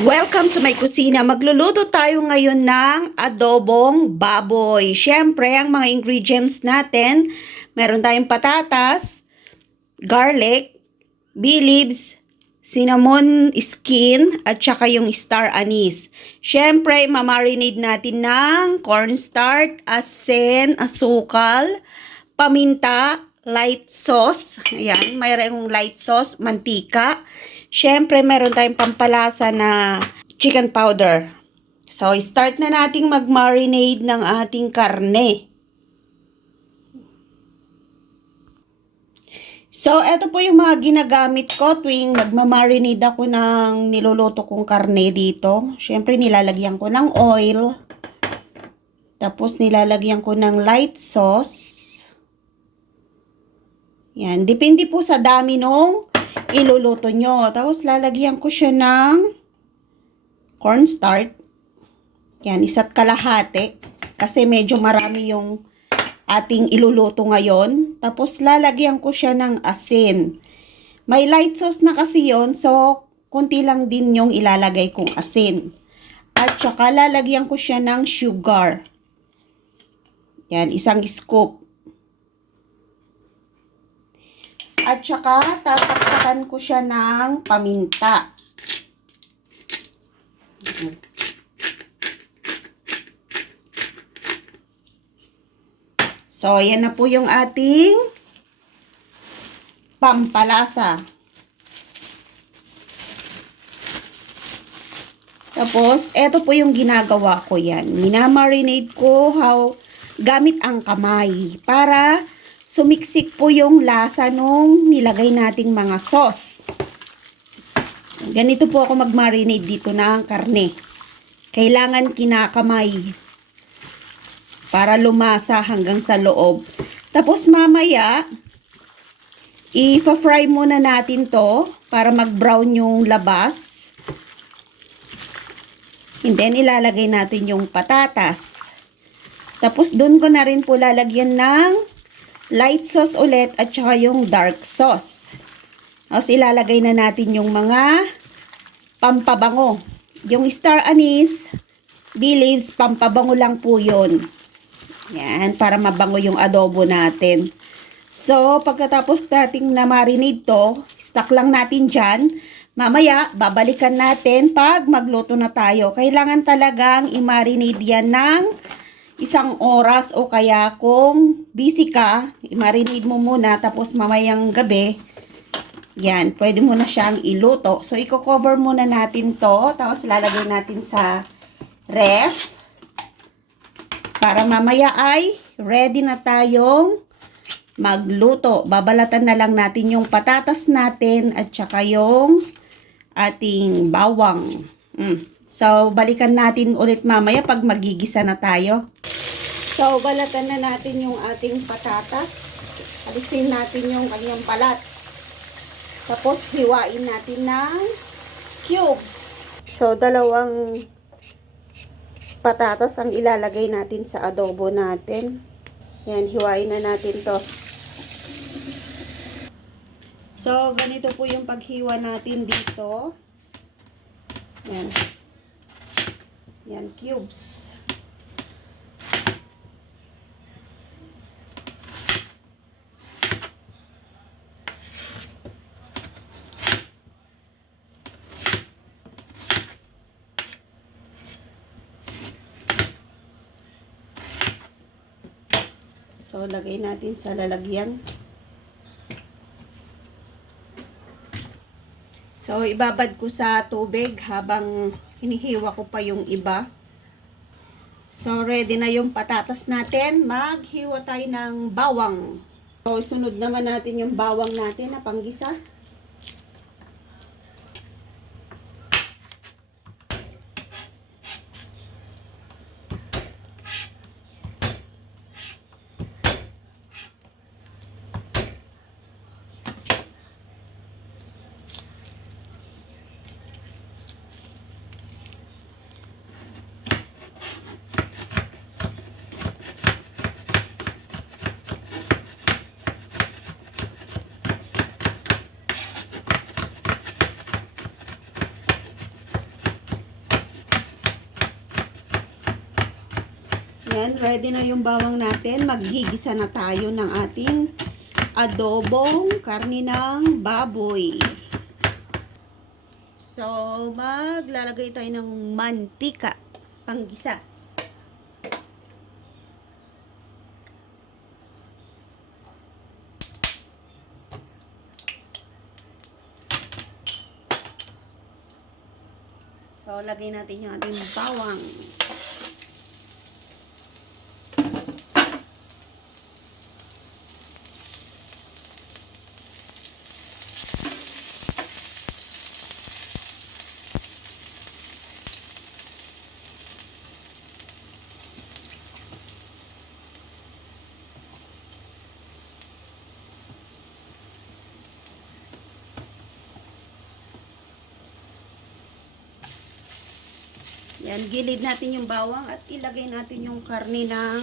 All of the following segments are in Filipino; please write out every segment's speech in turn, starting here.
Welcome to my kusina. Magluluto tayo ngayon ng adobong baboy. Siyempre, ang mga ingredients natin, meron tayong patatas, garlic, bay leaves, cinnamon skin, at saka yung star anise. Siyempre, mamarinate natin ng cornstarch, asin, asukal, paminta, light sauce. Ayan, mayroong light sauce, mantika. Siyempre, meron tayong pampalasa na chicken powder. So, start na nating mag-marinate ng ating karne. So, eto po yung mga ginagamit ko tuwing magmamarinate ako ng niluluto kong karne dito. Siyempre, nilalagyan ko ng oil. Tapos, nilalagyan ko ng light sauce. Yan. Depende po sa dami nung iluluto nyo. Tapos, lalagyan ko siya ng cornstarch. Yan, isa't kalahati. Kasi medyo marami yung ating iluluto ngayon. Tapos, lalagyan ko siya ng asin. May light sauce na kasi yon, so, konti lang din yung ilalagay kong asin. At saka, lalagyan ko siya ng sugar. Yan, isang scoop. At saka, tataktakan ko siya ng paminta. So, yan na po yung ating pampalasa. Tapos, eto po yung ginagawa ko yan. Minamarinate ko gamit ang kamay para sumiksik po yung lasa nung nilagay nating mga sauce. Ganito po ako mag-marinate dito ng karne. Kailangan kinakamay para lumasa hanggang sa loob. Tapos mamaya, i-fry muna natin to para mag-brown yung labas. And then, ilalagay natin yung patatas. Tapos, doon ko na rin po lalagyan ng light sauce ulit at saka yung dark sauce. Tapos ilalagay na natin yung mga pampabango. Yung star anise, bay leaves, pampabango lang po yun. Yan, para mabango yung adobo natin. So, pagkatapos nating na-marinate to, stock lang natin dyan. Mamaya, babalikan natin pag magluto na tayo. Kailangan talagang i-marinate yan ng isang oras o kaya kung busy ka, i-marinate mo muna tapos mamayang gabi, yan, pwede mo na siyang iluto. So, i-cover muna natin to tapos lalagay natin sa ref para mamaya ay ready na tayong magluto. Babalatan na lang natin yung patatas natin at saka yung ating bawang. So, balikan natin ulit mamaya pag magigisa na tayo. So, balatan na natin yung ating patatas. Alisin natin yung kanyang balat. Tapos, hiwain natin ng cubes. So, dalawang patatas ang ilalagay natin sa adobo natin. Yan, hiwain na natin to. So, ganito po yung paghiwa natin dito. Yan. Yan, cubes. So, lagay natin sa lalagyan. So, ibabad ko sa tubig habang hinihiwa ko pa yung iba. So, ready na yung patatas natin. Maghiwa tayo ng bawang. So, sunod naman natin yung bawang natin na panggisa. Ayan, ready na yung bawang natin. Maghigisa na tayo ng ating adobong karni ng baboy. So, maglalagay tayo ng mantika panggisa. So, lagay natin yung ating bawang. Yan, gilid natin yung bawang at ilagay natin yung karne ng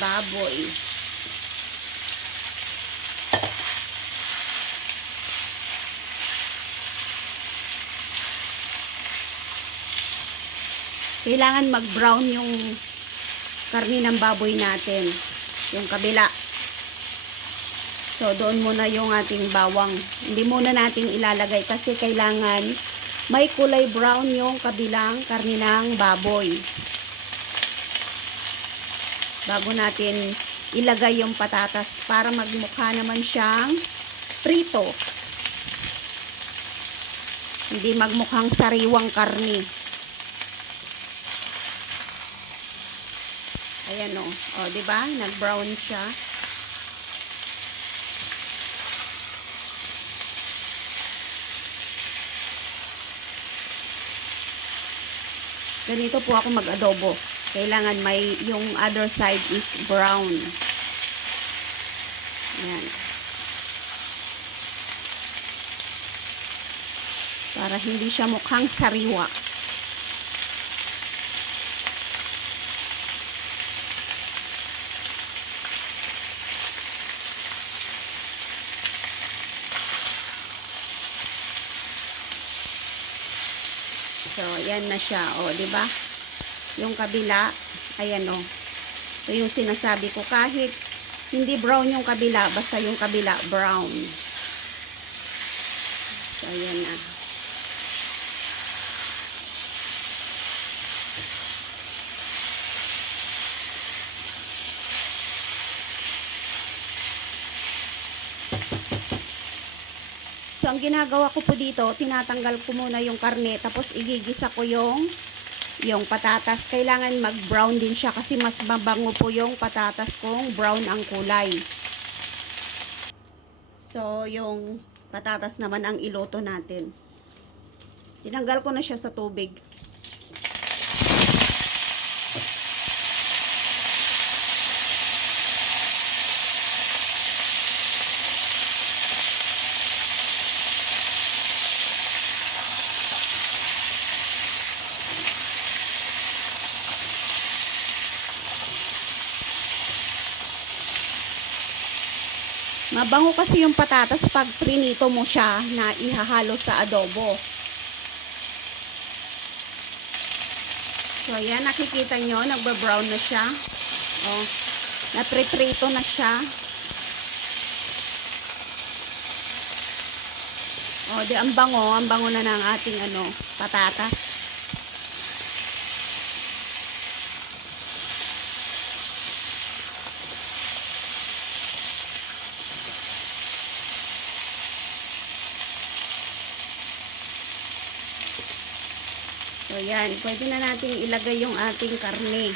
baboy. Kailangan mag-brown yung karne ng baboy natin, yung kabila. So, doon muna yung ating bawang. Hindi muna natin ilalagay kasi kailangan may kulay brown yung kabilang karne ng baboy. Bago natin ilagay yung patatas para magmukha naman siyang prito. Hindi magmukhang sariwang karne. Ayan o. O, diba? Nag-brown siya. Ganito po ako mag-adobo. Kailangan may yung other side is brown. Ayan. Para hindi siya mukhang sariwa. So, ayan na siya. O, diba? Yung kabila, ayan o. So, yung sinasabi ko, kahit hindi brown yung kabila, basta yung kabila brown. So, ayan na. So, ang ginagawa ko po dito, tinatanggal ko muna yung karne, tapos igigisa ko yung patatas. Kailangan mag-brown din siya kasi mas mabango po yung patatas kung brown ang kulay. So, yung patatas naman ang iluto natin. Tinanggal ko na siya sa tubig. Mabango kasi yung patatas pag prinito mo siya na ihahalo sa adobo. So, ayan, nakikita nyo, nagba-brown na siya. Oh, napriprito na siya. Oh, di ang bango na ng ating patatas. So, yan. Pwede na natin ilagay yung ating karne.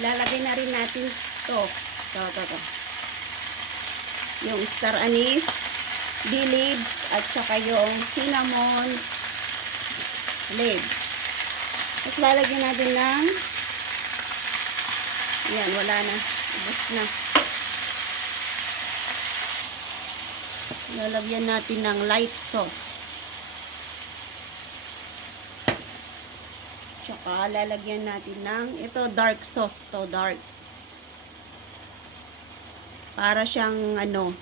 Ilalagay na rin natin to. To. Yung star anise, bay leaves, at saka yung cinnamon leaves. Tapos lalagyan natin ng yan, wala na. Ubus na. Lalagyan natin ng light sauce. Tsaka lalagyan natin ng ito dark sauce to, dark. Para siyang ano,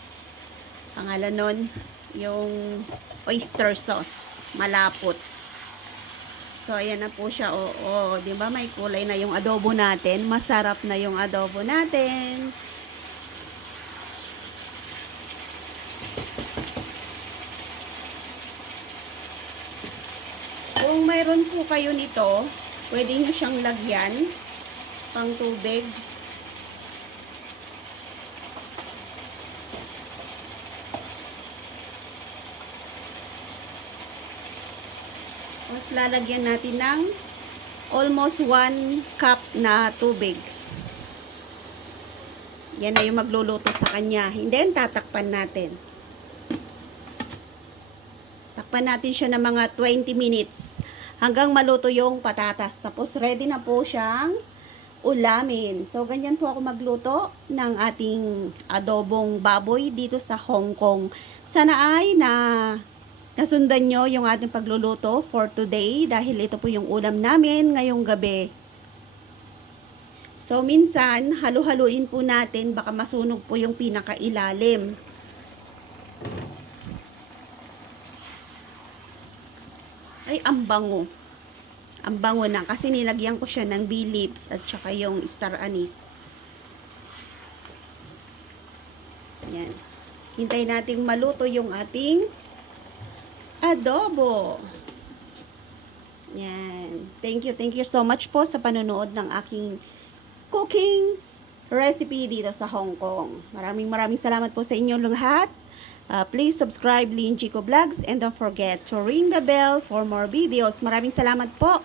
pangalan nun, yung oyster sauce. Malapot. So, ayan na po siya. Oo, di ba may kulay na yung adobo natin? Masarap na yung adobo natin. Kung mayroon po kayo nito, pwede nyo siyang lagyan pang tubig. Tapos lalagyan natin ng almost 1 cup na tubig. Yan na yung magluluto sa kanya. And then, tatakpan natin. Takpan natin siya ng mga 20 minutes hanggang maluto yung patatas. Tapos, ready na po siyang ulamin. So, ganyan po ako magluto ng ating adobong baboy dito sa Hong Kong. Sana ay nasundan nyo yung ating pagluluto for today dahil ito po yung ulam namin ngayong gabi. So, minsan, halu-haluin po natin, baka masunog po yung pinakailalim. Ay, ang bango. Ang bango na kasi nilagyan ko siya ng bay leaves at saka yung star anise. Yan. Hintayin natin maluto yung ating adobo. Yan. Thank you so much po sa panonood ng aking cooking recipe dito sa Hong Kong. Maraming salamat po sa inyong lahat. Please subscribe Lynn Chico Vlogs and don't forget to ring the bell for more videos. Maraming salamat po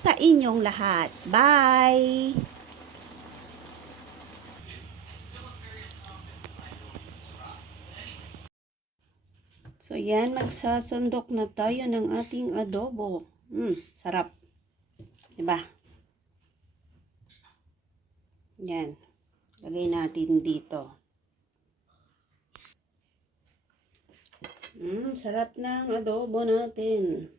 sa inyong lahat. Bye! So, yan. Magsasundok na tayo ng ating adobo. Sarap. Diba? Yan. Lagay natin dito. Sarap ng adobo natin.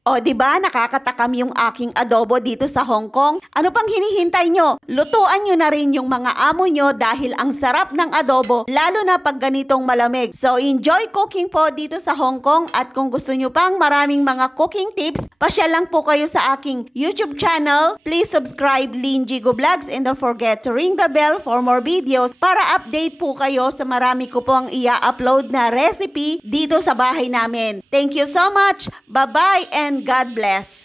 O, di ba nakakatakam yung aking adobo dito sa Hong Kong? Ano pang hinihintay nyo? Lutuan nyo na rin yung mga amo nyo dahil ang sarap ng adobo, lalo na pag ganitong malamig. So, enjoy cooking po dito sa Hong Kong at kung gusto nyo pang maraming mga cooking tips, pasyal lang po kayo sa aking YouTube channel. Please subscribe Lynn Chico Vlogs and don't forget to ring the bell for more videos para update po kayo sa marami ko pong i-upload na recipe dito sa bahay namin. Thank you so much. Bye-bye and God bless.